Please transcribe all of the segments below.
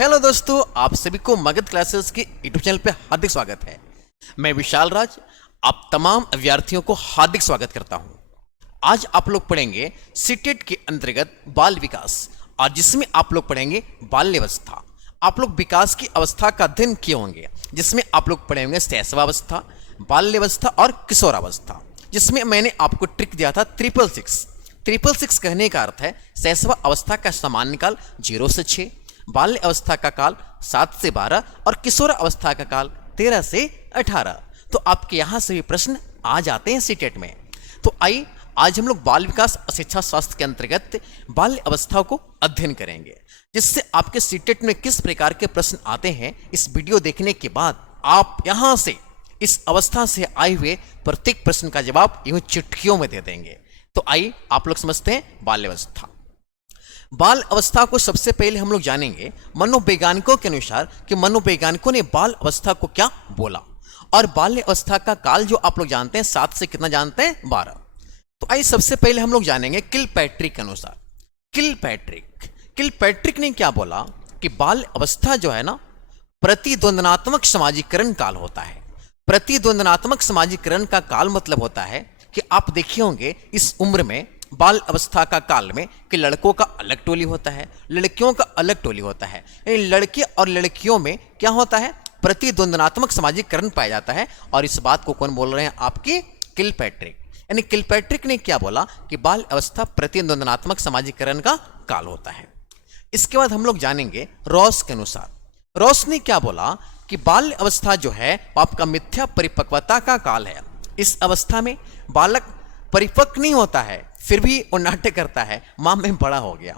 Hello दोस्तों, आप सभी को मगध क्लासेस के यूट्यूब चैनल पे हार्दिक स्वागत है। मैं विशाल राज आप तमाम विद्यार्थियों को हार्दिक स्वागत करता हूं। आज आप लोग पढ़ेंगे सीटेट के अंतर्गत बाल विकास, और जिसमें आप लोग पढ़ेंगे बाल्यावस्था। आप लोग विकास की अवस्था का अध्ययन किए होंगे, जिसमें आप लोग पढ़ेंगे शैशवावस्था, बाल्यावस्था और किशोरावस्था, जिसमें मैंने आपको ट्रिक दिया था 666 कहने का अर्थ है शैशव अवस्था का सामान्य काल 0 से 6, बाल्य अवस्था का काल 7 से 12 और किशोर अवस्था का काल 13 से 18। तो आपके यहां से भी प्रश्न आ जाते हैं सीटेट में। तो आइए आज हम लोग बाल विकास और शिक्षा स्वास्थ्य के अंतर्गत बाल्य अवस्था को अध्ययन करेंगे, जिससे आपके सीटेट में किस प्रकार के प्रश्न आते हैं इस वीडियो देखने के बाद आप यहां से इस अवस्था से आए हुए प्रत्येक प्रश्न का जवाब यूं चुटकियों में दे देंगे। तो आइए आप लोग समझते हैं बाल्यावस्था। बाल अवस्था को सबसे पहले हम लोग जानेंगे मनोवैज्ञानिकों के अनुसार कि मनोवैज्ञानिकों ने बाल अवस्था को क्या बोला। और बाल्य अवस्था का काल जो आप लोग जानते हैं 7 से कितना जानते हैं 12। तो आइए सबसे पहले हम लोग जानेंगे किलपैट्रिक के अनुसार। किलपैट्रिक ने क्या बोला कि बाल अवस्था जो है ना प्रतिद्वंदनात्मक समाजीकरण काल होता है। प्रतिद्वंदनात्मक समाजीकरण का काल मतलब होता है कि आप देखे होंगे इस उम्र में बाल अवस्था का काल में कि लड़कों का अलग टोली होता है, लड़कियों का अलग टोली होता है। यानी लड़के और लड़कियों में क्या होता है, प्रतिद्वंदनात्मक सामाजिकरण पाया जाता है। और इस बात को कौन बोल रहे हैं, आपके किलपैट्रिक। यानी किलपैट्रिक ने क्या बोला कि बाल अवस्था प्रतिद्वंदनात्मक सामाजिकरण का काल होता है। इसके बाद हम लोग जानेंगे रॉस के अनुसार। रॉस ने क्या बोला कि बाल अवस्था जो है आपका मिथ्या परिपक्वता का काल है। इस अवस्था में बालक परिपक्व नहीं होता है, फिर भी वो नाटक करता है, माँ मैं बड़ा हो गया,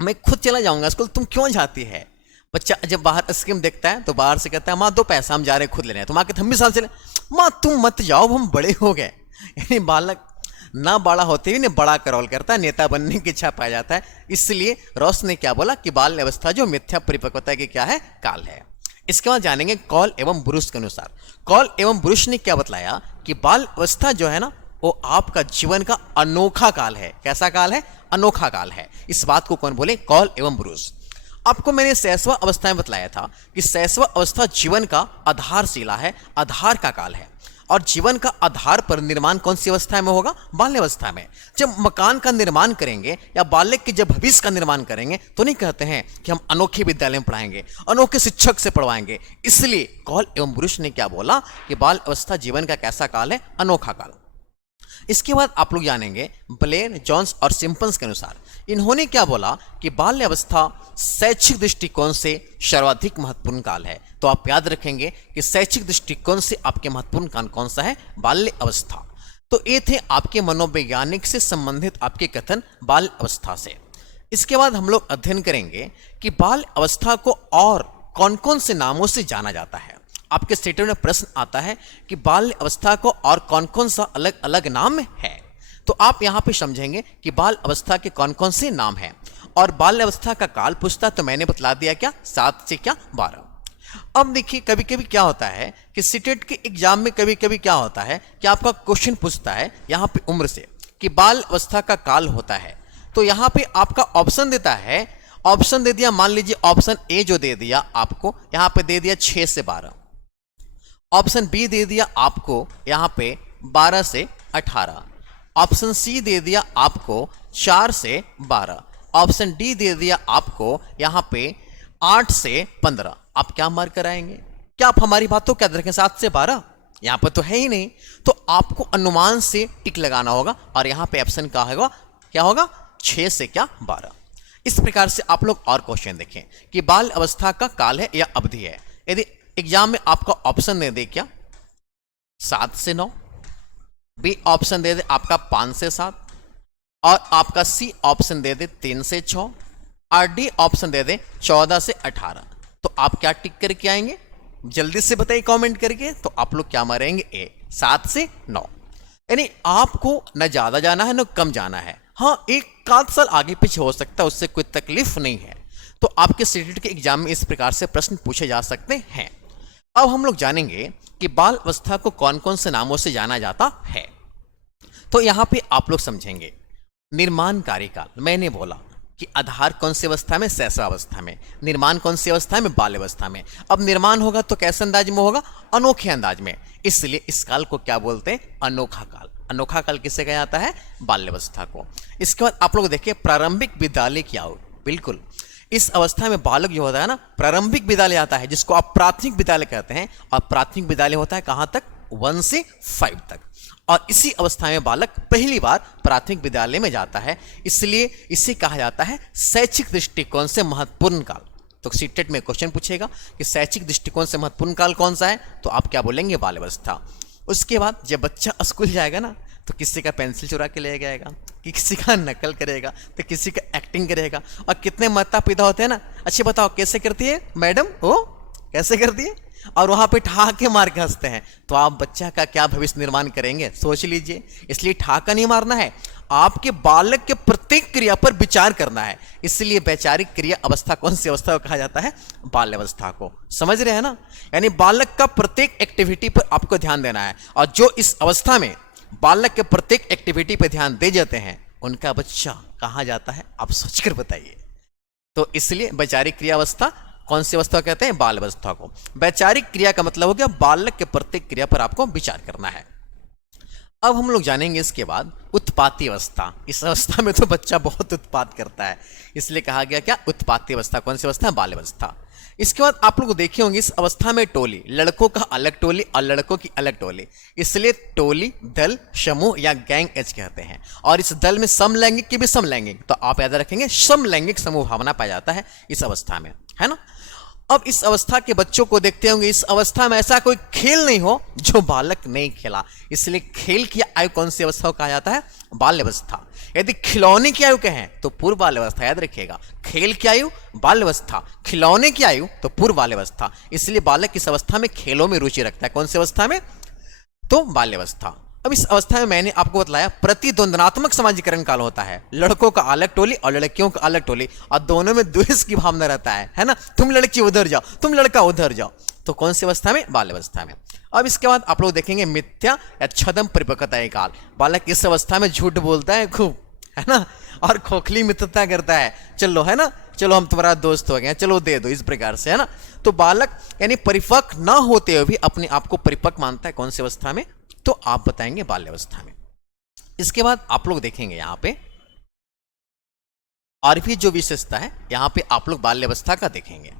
मैं खुद चला जाऊंगा स्कूल, तुम क्यों जाती है। बच्चा जब बाहर स्कीम देखता है तो बाहर से कहता है माँ 2 पैसा, हम जा रहे हैं खुद लेने। तो माँ कहते हम भी साल चले, माँ तुम मत जाओ हम बड़े हो गए। यानी बालक ना बड़ा होते हुए बड़ा करौल करता है, नेता बनने की इच्छा पाया जाता है। इसलिए रॉस ने क्या बोला कि बाल अवस्था जो मिथ्या परिपक्वता की क्या है, काल है। इसके बाद जानेंगे कॉल एवं ब्रुश के अनुसार। कॉल एवं ब्रुश ने क्या बतलाया कि बाल अवस्था जो है ना वो आपका जीवन का अनोखा काल है। कैसा काल है, अनोखा काल है। इस बात को कौन बोले, कॉल एवं ब्रुश। आपको मैंने शैशव अवस्था में बतलाया था कि शैशव अवस्था जीवन का आधारशिला है, आधार का काल है। और जीवन का आधार पर निर्माण कौन सी अवस्था में होगा, बाल्यावस्था में। जब मकान का निर्माण करेंगे या बालक के जब भविष्य का निर्माण करेंगे तो नहीं कहते हैं कि हम अनोखे विद्यालय में पढ़ाएंगे, अनोखे शिक्षक से पढ़वाएंगे। इसलिए कॉल एवं ब्रुश ने क्या बोला कि बाल अवस्था जीवन का कैसा काल है, अनोखा काल। इसके बाद आप लोग जानेंगे ब्लेयर, जॉन्स और सिम्पन्स के अनुसार। इन्होंने क्या बोला कि बाल्य अवस्था शैक्षिक दृष्टिकोण से सर्वाधिक महत्वपूर्ण काल है। तो आप याद रखेंगे कि शैक्षिक दृष्टिकोण से आपके महत्वपूर्ण काल कौन सा है, बाल्य अवस्था। तो ये थे आपके मनोवैज्ञानिक से संबंधित आपके कथन बाल्य अवस्था से। इसके बाद हम लोग अध्ययन करेंगे कि बाल्य अवस्था को और कौन कौन से नामों से जाना जाता है। आपके स्टेटमेंट में प्रश्न आता है कि बाल्य अवस्था को और कौन कौन सा अलग अलग नाम है। तो आप यहां पे समझेंगे कि बाल अवस्था के कौन कौन से नाम हैं। और बाल्य अवस्था का काल पूछता तो मैंने बतला दिया क्या, 7 से क्या 12। अब देखिए कभी कभी क्या होता है कि सीटेट के एग्जाम में कभी कभी क्या होता है कि आपका क्वेश्चन पूछता है यहां पे उम्र से कि बाल अवस्था का काल होता है। तो यहां पे आपका ऑप्शन देता है, ऑप्शन दे दिया, मान लीजिए ऑप्शन ए जो दे दिया आपको यहां पे दे दिया 6 से 12, ऑप्शन बी दे दिया आपको यहां पे 12 से 18, ऑप्शन सी दे दिया आपको 4 से 12, ऑप्शन डी दे दिया आपको यहां पे 8 से 15। आप क्या मार्क कराएंगे, क्या आप हमारी बातों क्या रखें 7 से 12, यहां पर तो है ही नहीं। तो आपको अनुमान से टिक लगाना होगा और यहां पे ऑप्शन का होगा क्या होगा, 6 से क्या 12। इस प्रकार से आप लोग और क्वेश्चन देखें कि बाल अवस्था का काल है या अवधि है। यदि एग्जाम में आपका ऑप्शन दे दे क्या 7 से 9, बी ऑप्शन दे दे आपका 5 से 7, और आपका सी ऑप्शन दे दे 3 से 6, और डी ऑप्शन दे दे 14 से 18। तो आप क्या टिक करके आएंगे, जल्दी से बताइए कमेंट करके। तो आप लोग क्या मारेंगे, ए 7 से 9। यानी आपको न ज्यादा जाना है न कम जाना है। हाँ, 1 साल आगे पीछे हो सकता है, उससे कोई तकलीफ नहीं है। तो आपके सीटेट के एग्जाम में इस प्रकार से प्रश्न पूछे जा सकते हैं। अब हम लोग जानेंगे कि बाल अवस्था को कौन कौन से नामों से जाना जाता है। तो यहां पे आप लोग समझेंगे निर्माण कार्यकाल, मैंने बोला कि आधार कौन सी अवस्था में, शैशवावस्था में, निर्माण कौन सी अवस्था में, बाल्यावस्था में। अब निर्माण होगा तो कैसे अंदाज में होगा, अनोखे अंदाज में, इसलिए इस काल को क्या बोलते हैं, अनोखा काल। अनोखा काल किसे कहा जाता है, बाल्यावस्था को। इसके बाद आप लोग देखिए प्रारंभिक विद्यालय की आयु, बिल्कुल इस अवस्था में बालक जो होता है ना, प्रारंभिक विद्यालय आता है, जिसको आप प्राथमिक विद्यालय कहते हैं, और प्राथमिक विद्यालय होता है कहां तक, 1 से 5 तक। और इसी अवस्था में बालक पहली बार प्राथमिक विद्यालय में जाता है, इसलिए इसे कहा जाता है शैक्षिक दृष्टिकोण से महत्वपूर्ण काल। तो सीटेट में क्वेश्चन पूछेगा कि शैक्षिक दृष्टिकोण से महत्वपूर्ण काल कौन सा है, तो आप क्या बोलेंगे, बाल्यावस्था। उसके बाद जब बच्चा स्कूल जाएगा ना, तो किसी का पेंसिल चुरा के ले जाएगा, कि किसी का नकल करेगा, तो किसी का एक्टिंग करेगा। और कितने माता पिता होते हैं ना, अच्छे बताओ कैसे करती है मैडम, वो कैसे करती है, और वहां पे ठहाके मार के हंसते हैं। तो आप बच्चा का क्या भविष्य निर्माण करेंगे, सोच लीजिए। इसलिए ठहाका नहीं मारना है, आपके बालक के प्रत्येक क्रिया पर विचार करना है। इसलिए वैचारिक क्रिया अवस्था कौन सी अवस्था को कहा जाता है, बाल्यावस्था को। समझ रहे हैं ना, यानी बालक का प्रत्येक एक्टिविटी पर आपको ध्यान देना है, और जो इस अवस्था में बालक के प्रत्येक एक्टिविटी पर ध्यान दे जाते हैं, उनका बच्चा कहाँ जाता है, आप सोचकर बताइए। तो इसलिए वैचारिक क्रिया अवस्था कौन सी अवस्था कहते हैं, बाल अवस्था को। वैचारिक क्रिया का मतलब हो गया बालक के प्रत्येक क्रिया पर आपको विचार करना है। अब हम लोग जानेंगे इसके बाद उत्पाती अवस्था। इस अवस्था में तो बच्चा बहुत उत्पात करता है, इसलिए कहा गया क्या, उत्पाती अवस्था। कौन सी अवस्था, बाल अवस्था। इसके बाद आप लोग देखे होंगे इस अवस्था में टोली, लड़कों का अलग टोली और लड़कों की अलग टोली, इसलिए टोली, दल, समूह या गैंग एज कहते हैं। और इस दल में समलैंगिक की भी समलैंगिक, तो आप याद रखेंगे समलैंगिक समूह भावना पाया जाता है इस अवस्था में, है ना। अब इस अवस्था के बच्चों को देखते होंगे, इस अवस्था में ऐसा कोई खेल नहीं हो जो बालक नहीं खेला, इसलिए खेल की आयु कौन सी अवस्था को कहा जाता है, बाल्यावस्था। यदि खिलौने की आयु कहें तो पूर्व बाल्यावस्था, याद रखिएगा। खेल की आयु बाल्यावस्था, खिलौने की आयु तो पूर्व बाल्यावस्था। इसलिए बालक इस अवस्था में खेलों में रुचि रखता है, कौन सी अवस्था में, तो बाल्यावस्था। अब इस अवस्था में मैंने आपको बतलाया प्रतिद्वंदनात्मक समाजीकरण काल होता है, लड़कों का अलग टोली और लड़कियों का अलग टोली, और दोनों में द्वेष की भावना रहता है ना, तुम लड़की उधर जाओ, तुम लड़का उधर जाओ। तो कौन सी अवस्था में, बाल्यावस्था में। अब इसके बाद आप लोग देखेंगे मिथ्या या छद्म परिपक्वता काल। बालक इस अवस्था में झूठ बोलता है खूब, है ना, और खोखली मित्रता करता है, चलो है ना, चलो हम तुम्हारा दोस्त हो गए, चलो दे दो, इस प्रकार से, है ना। तो बालक यानी परिपक्व ना होते हुए भी अपने आप को परिपक्व मानता है, कौन सी अवस्था में, तो आप बताएंगे बाल्यावस्था में। इसके बाद आप लोग देखेंगे यहां पे और भी जो विशेषता है, यहां पे आप लोग बाल्यावस्था का देखेंगे।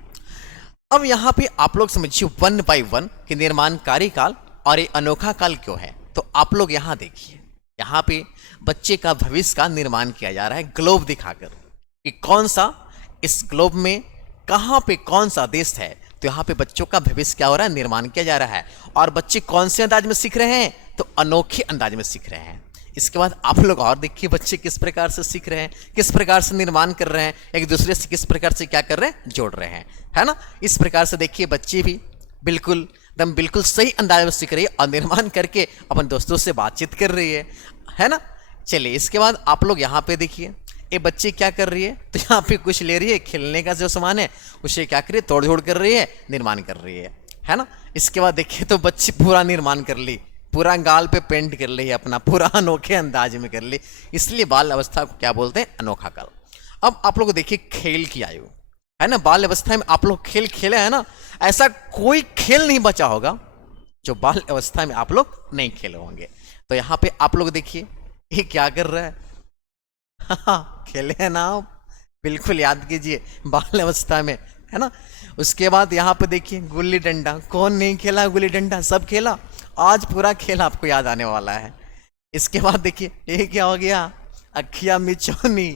अब यहां पे आप लोग समझिए 1 by 1 कि निर्माणकारी काल और ये अनोखा काल क्यों है। तो आप लोग यहां देखिए, यहां पे बच्चे का भविष्य का निर्माण किया जा रहा है ग्लोब दिखाकर कि कौन सा इस ग्लोब में कहां पे कौन सा देश है। तो यहाँ पे बच्चों का भविष्य क्या हो रहा है, निर्माण किया जा रहा है। और बच्चे कौन से अंदाज में सीख रहे हैं, तो अनोखे अंदाज में सीख रहे हैं। इसके बाद आप लोग और देखिए बच्चे किस प्रकार से सीख रहे हैं, किस प्रकार से निर्माण कर रहे हैं, एक दूसरे से किस प्रकार से क्या कर रहे हैं, जोड़ रहे हैं, है ना। इस प्रकार से देखिए बच्चे भी बिल्कुल सही अंदाज में सीख रही है और निर्माण करके अपन दोस्तों से बातचीत कर रही है ना। चलिए इसके बाद आप लोग यहाँ पे देखिए ये बच्चे क्या कर रही है, तो यहाँ पे कुछ ले रही है, खेलने का जो सामान है उसे क्या कर रही है, तोड़ जोड़ कर रही है, निर्माण कर रही है ना। इसके बाद देखिए तो बच्ची पूरा निर्माण कर ली, पूरा गाल पे पेंट कर ली, अपना पूरा अनोखे अंदाज में कर ली, इसलिए बाल अवस्था को क्या बोलते हैं, अनोखा काल। अब आप लोग देखिए खेल की आयु, है ना, बाल अवस्था में आप लोग खेल खेले है ना, ऐसा कोई खेल नहीं बचा होगा जो बाल अवस्था में आप लोग नहीं खेले होंगे। तो यहाँ पे आप लोग देखिए ये क्या कर रहा है, खेले हैं ना आप, बिल्कुल याद कीजिए बाल अवस्था में, है ना। उसके बाद यहाँ पे देखिए गुल्ली डंडा, कौन नहीं खेला गुल्ली डंडा, सब खेला, आज पूरा खेल आपको याद आने वाला है। इसके बाद देखिए ये क्या हो गया, अखिया मिचौनी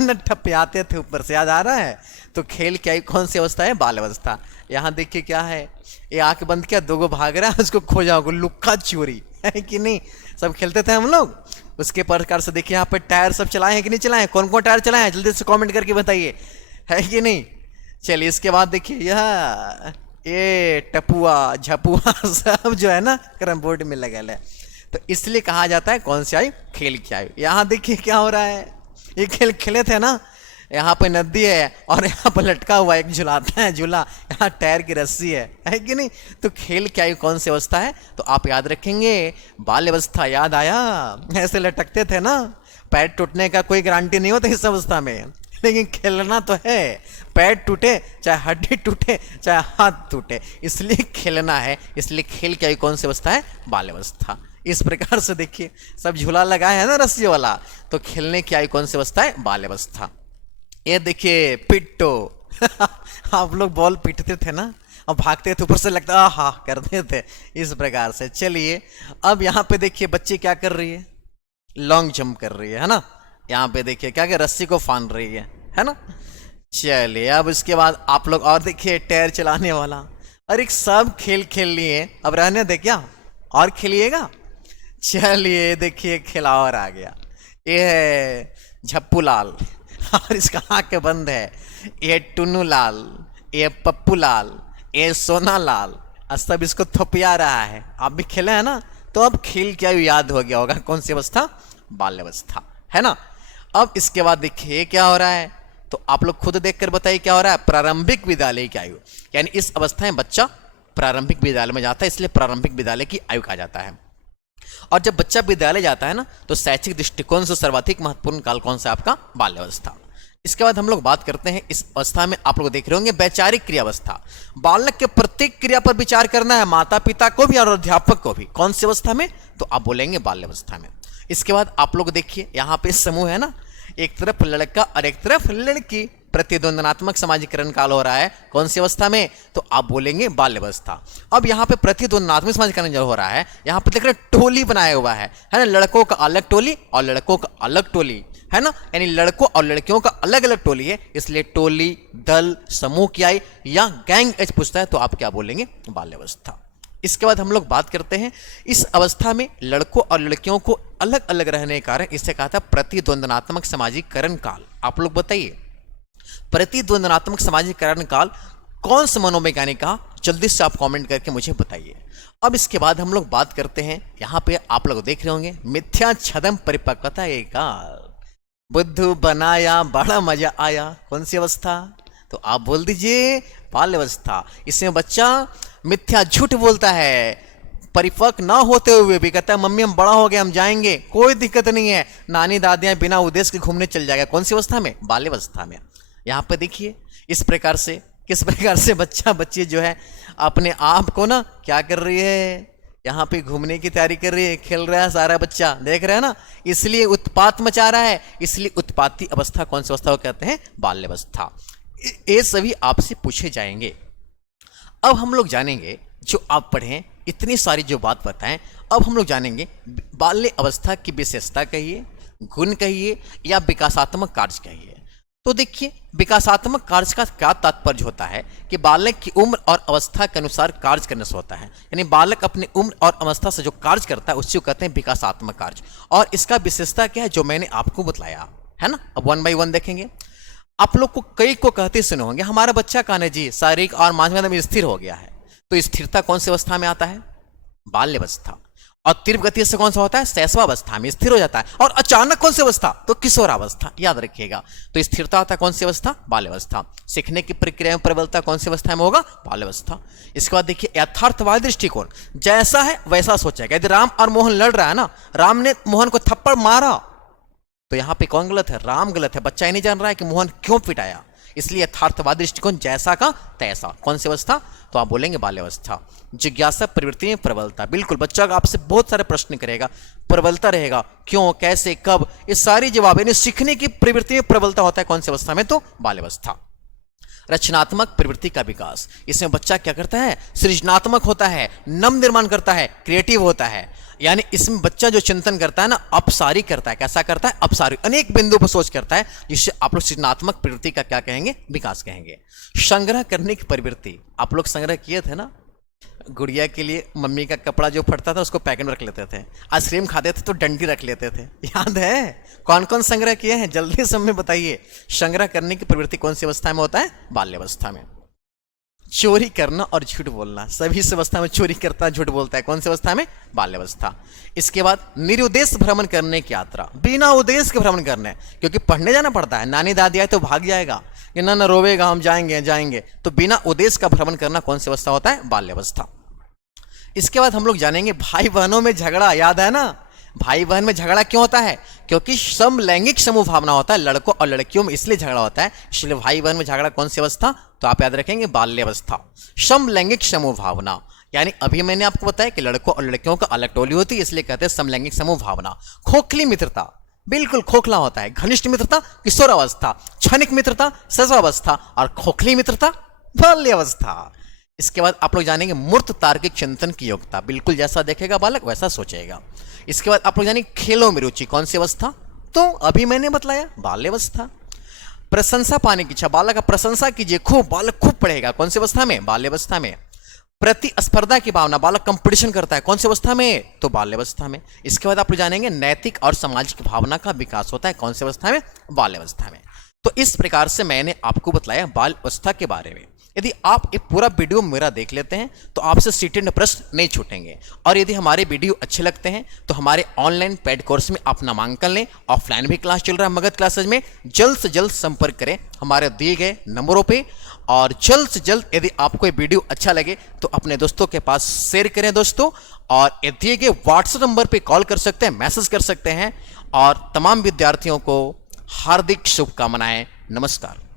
न ठपियाते थे ऊपर से, याद आ रहा है। तो खेल क्या कौन सी अवस्था है, बाल अवस्था। यहाँ देखिए क्या है, ये आंख बंद किया, 2 भाग रहा है, उसको खो जाओगे, लुक्का चोरी, है कि नहीं, सब खेलते थे हम लोग। उसके प्रकार से देखिए यहाँ पे टायर सब चलाए हैं कि नहीं चलाए, कौन कौन टायर चलाए हैं, जल्दी से कमेंट करके बताइए, है कि नहीं। चलिए इसके बाद देखिए यह ये टपुआ झपुआ सब जो है ना कैरम बोर्ड में लगा है, तो इसलिए कहा जाता है कौन सी आयु, खेल की आयु। यहाँ देखिए क्या हो रहा है, ये खेल खेले थे ना, यहाँ पे नदी है और यहाँ पर लटका हुआ एक झुलाता है झूला, यहाँ टायर की रस्सी है कि नहीं। तो खेल क्या आयु कौन सी अवस्था है, तो आप याद रखेंगे बाल्य अवस्था। याद आया, ऐसे लटकते थे ना, पैर टूटने का कोई गारंटी नहीं होता इस अवस्था में, लेकिन खेलना तो है, पैर टूटे चाहे हड्डी टूटे चाहे हाथ टूटे, इसलिए खेलना है, इसलिए खेल की आयु कौन सी अवस्था है? बाल्यावस्था। इस प्रकार से देखिए सब झूला लगाए है ना रस्सी वाला, तो खेलने की आयु कौन सी अवस्था है? बाल्यावस्था। ये देखिए पिट्टो आप लोग बॉल पीटते थे ना और भागते थे, ऊपर से लगता आहा करते थे, इस प्रकार से। चलिए अब यहाँ पे देखिए बच्ची क्या कर रही है? लॉन्ग जंप कर रही है ना। यहाँ पे देखिए क्या क्या रस्सी को फान रही है ना। चलिए अब इसके बाद आप लोग और देखिए टायर चलाने वाला। अरे सब खेल खेल लिए, अब रहने दे क्या, और खेलिएगा? चलिए देखिए खिलावर आ गया, ये है झप्पू लाल और इसका आंख बंद है, ये टुन्नू लाल, ये पप्पू लाल, ये सोना लाल, और सब इसको थोपिया रहा है। आप भी खेले हैं ना, तो अब खेल क्या याद हो गया होगा, कौन सी अवस्था? बाल्यावस्था, है ना। अब इसके बाद देखिए क्या हो रहा है, तो आप लोग खुद देखकर बताइए क्या हो रहा है? प्रारंभिक विद्यालय की आयु, यानी इस अवस्था में बच्चा प्रारंभिक विद्यालय में जाता है, इसलिए प्रारंभिक विद्यालय की आयु कहा जाता है। और जब बच्चा विद्यालय जाता है ना, तो शैक्षिक दृष्टिकोण से सर्वाधिक महत्वपूर्ण काल कौन सा? आपका बाल्यावस्था। इसके बाद हम लोग बात करते हैं, इस अवस्था में आप लोग देख रहे होंगे वैचारिक क्रिया अवस्था। बालक के प्रत्येक क्रिया पर विचार करना है, माता पिता को भी और अध्यापक को भी। कौन सी अवस्था में? तो आप बोलेंगे बाल्यावस्था में। इसके बाद आप लोग देखिए यहाँ पे समूह है ना, एक तरफ लड़का और एक तरफ लड़की, प्रतिद्वंदनात्मक समाजीकरण काल हो रहा है, कौन सी अवस्था में? तो आप बोलेंगे बाल्यावस्था। अब यहाँ पे प्रतिद्वंदनात्मक समाजीकरण जो हो रहा है, यहाँ पे देख रहे टोली बनाया हुआ है ना, लड़कों का अलग टोली और लड़कों का अलग टोली, है ना, यानी लड़कों और लड़कियों का अलग अलग टोली है, इसलिए टोली, दल, समूह की आयु या गैंग एज पूछता है तो आप क्या बोलेंगे? बाल्यावस्था। इसके बाद हम लोग बात करते हैं, इस अवस्था में लड़कों और लड़कियों को अलग अलग रहने के कारण इसे कहा था प्रतिद्वंदनात्मक समाजीकरण काल। आप लोग बताइए प्रतिद्वंदनात्मक समाजीकरण काल कौन से मनोवैज्ञानिक कहा? जल्दी से आप कमेंट करके मुझे बताइए। अब इसके बाद हम लोग बात करते हैं, यहाँ पे आप लोग देख रहे होंगे मिथ्या छदम परिपक्वता ये काल, बुद्धू बनाया बड़ा मजा आया, कौन सी अवस्था? तो आप बोल दीजिए बाल्यावस्था। इसमें बच्चा मिथ्या झूठ बोलता है, परिपक्व ना होते हुए भी कहता है मम्मी हम बड़ा हो गए, हम जाएंगे, कोई दिक्कत नहीं है, नानी दादियां बिना उद्देश्य के घूमने चल जाएगा। कौन सी अवस्था में? बाल्यावस्था में। यहाँ पे देखिए इस प्रकार से, किस प्रकार से बच्चा बच्ची जो है अपने आप को ना क्या कर रही है, यहाँ पे घूमने की तैयारी कर रही है, खेल रहा है सारा बच्चा, देख रहे हैं ना, इसलिए उत्पात मचा रहा है, इसलिए उत्पाती अवस्था कौन सी अवस्था को कहते हैं? बाल्यावस्था। ये सभी आपसे पूछे जाएंगे। अब हम लोग जानेंगे, जो आप पढ़ें इतनी सारी जो बात बताएं, अब हम लोग जानेंगे बाल्य अवस्था की विशेषता कहिए, गुण कहिए या विकासात्मक कार्य कहिए। तो देखिए विकासात्मक कार्य का क्या तात्पर्य होता है कि बालक की उम्र और अवस्था के अनुसार कार्य करने से होता है, यानी बालक अपनी उम्र और अवस्था से जो कार्य करता है उसको कहते हैं विकासात्मक कार्य। और इसका विशेषता क्या है जो मैंने आपको बतलाया है ना। अब वन बाई वन देखेंगे। आप लोग को कई को कहते सुने होंगे हमारा बच्चा कान्हा जी शारीरिक और मानसिक स्थिर हो गया है, तो स्थिरता कौन सी अवस्था में आता है? बाल्यावस्था। और तीव्र गति से कौन सा होता है? शैशवावस्था में स्थिर हो जाता है। और अचानक कौन सी अवस्था? तो किशोरावस्था, याद रखिएगा। तो स्थिरता होता है कौन सी अवस्था? बाल्यावस्था। सीखने की प्रक्रिया में प्रबलता कौन सी अवस्था में होगा? बाल्यावस्था। इसके बाद देखिए यथार्थवादी दृष्टिकोण, जैसा है वैसा सोचेगा। यदि राम और मोहन लड़ रहा है ना, राम ने मोहन को थप्पड़ मारा, तो यहां पे कौन गलत है? राम गलत है। बच्चा ही नहीं जान रहा है कि मोहन क्यों पिटाया, इसलिए यथार्थवादी दृष्टिकोण, जैसा का तैसा। कौन सी अवस्था? तो आप बोलेंगे बाल्यावस्था। जिज्ञासा प्रवृत्ति में प्रबलता, बिल्कुल बच्चा आपसे बहुत सारे प्रश्न करेगा, प्रबलता रहेगा, क्यों, कैसे, कब, ये सारी जवाब, यानी सीखने की प्रवृत्ति में प्रबलता होता है कौन सी अवस्था में? तो बाल्यावस्था। रचनात्मक प्रवृत्ति का विकास, इसमें बच्चा क्या करता है? सृजनात्मक होता है, नव निर्माण करता है, क्रिएटिव होता है, यानी इसमें बच्चा जो चिंतन करता है ना, अपसारी करता है। कैसा करता है? अपसारी, अनेक बिंदु पर सोच करता है, जिससे आप लोग सृजनात्मक प्रवृत्ति का क्या कहेंगे? विकास कहेंगे। संग्रह करने की प्रवृत्ति, आप लोग संग्रह किए थे ना, गुड़िया के लिए मम्मी का कपड़ा जो फटता था उसको पैकेट में रख लेते थे, आइसक्रीम खाते थे तो डंडी रख लेते थे, याद है? कौन कौन संग्रह किए हैं जल्दी से हमें बताइए। संग्रह करने की प्रवृत्ति कौन सी अवस्था में होता है? बाल्यावस्था में। चोरी करना और झूठ बोलना, सभी अवस्था में चोरी करता है, झूठ बोलता है, कौन सी अवस्था में? बाल्यावस्था। इसके बाद निरुद्देश्य भ्रमण करने की यात्रा, बिना उद्देश्य के भ्रमण करने, क्योंकि पढ़ने जाना पड़ता है, नानी दादी आए तो भाग जाएगा कि ना रोवेगा, हम जाएंगे, तो बिना उद्देश्य का भ्रमण करना कौन सी अवस्था होता है? बाल्यावस्था। इसके बाद हम लोग जानेंगे भाई बहनों में झगड़ा, याद है ना, भाई बहन में झगड़ा क्यों होता है? क्योंकि समलैंगिक समूह भावना होता है लड़कों और लड़कियों में, इसलिए झगड़ा होता है। इसलिए भाई बहन में झगड़ा कौन सी अवस्था? तो आप याद रखेंगे बाल्यावस्था। समलैंगिक समूह भावना, यानी अभी मैंने आपको बताया कि लड़कों और लड़कियों का अलग टोली होती है, इसलिए कहते हैं समलैंगिक समूह भावना। खोखली मित्रता, बिल्कुल खोखला होता है। घनिष्ठ मित्रता किशोरावस्था, क्षणिक मित्रता शैशवावस्था और खोखली मित्रता बाल्यावस्था। इसके बाद आप लोग जानेंगे मूर्त तार्किक चिंतन की योग्यता, बिल्कुल जैसा देखेगा बालक वैसा सोचेगा। इसके बाद आप लोग जानेंगे खेलों में रुचि, कौन सी अवस्था? तो अभी मैंने बताया बाल्यावस्था। प्रशंसा पाने की इच्छा, बालक का प्रशंसा कीजिए खूब, बालक खूब पढ़ेगा, कौन सी अवस्था में? बाल्यावस्था में। प्रतिस्पर्धा की भावना, बालक कंपटीशन करता है, कौन सी अवस्था में? तो बाल्यावस्था में। इसके बाद आप लोग जानेंगे नैतिक और सामाजिक भावना का विकास होता है, कौन सी अवस्था में? बाल्यावस्था में। तो इस प्रकार से मैंने आपको बताया बाल अवस्था के बारे में। यदि आप एक पूरा वीडियो मेरा देख लेते हैं तो आपसे सीटेड प्रश्न नहीं छूटेंगे। और यदि हमारे वीडियो अच्छे लगते हैं तो हमारे ऑनलाइन पेड कोर्स में आप नामांकन लें। ऑफलाइन भी क्लास चल रहा है मगध क्लासेज में, जल्द से जल्द संपर्क करें हमारे दिए गए नंबरों पे। और जल्द से जल्द यदि आपको ये वीडियो अच्छा लगे तो अपने दोस्तों के पास शेयर करें दोस्तों। और दिए गए व्हाट्सएप नंबर पे कॉल कर सकते हैं, मैसेज कर सकते हैं। और तमाम विद्यार्थियों को हार्दिक शुभकामनाएं। नमस्कार।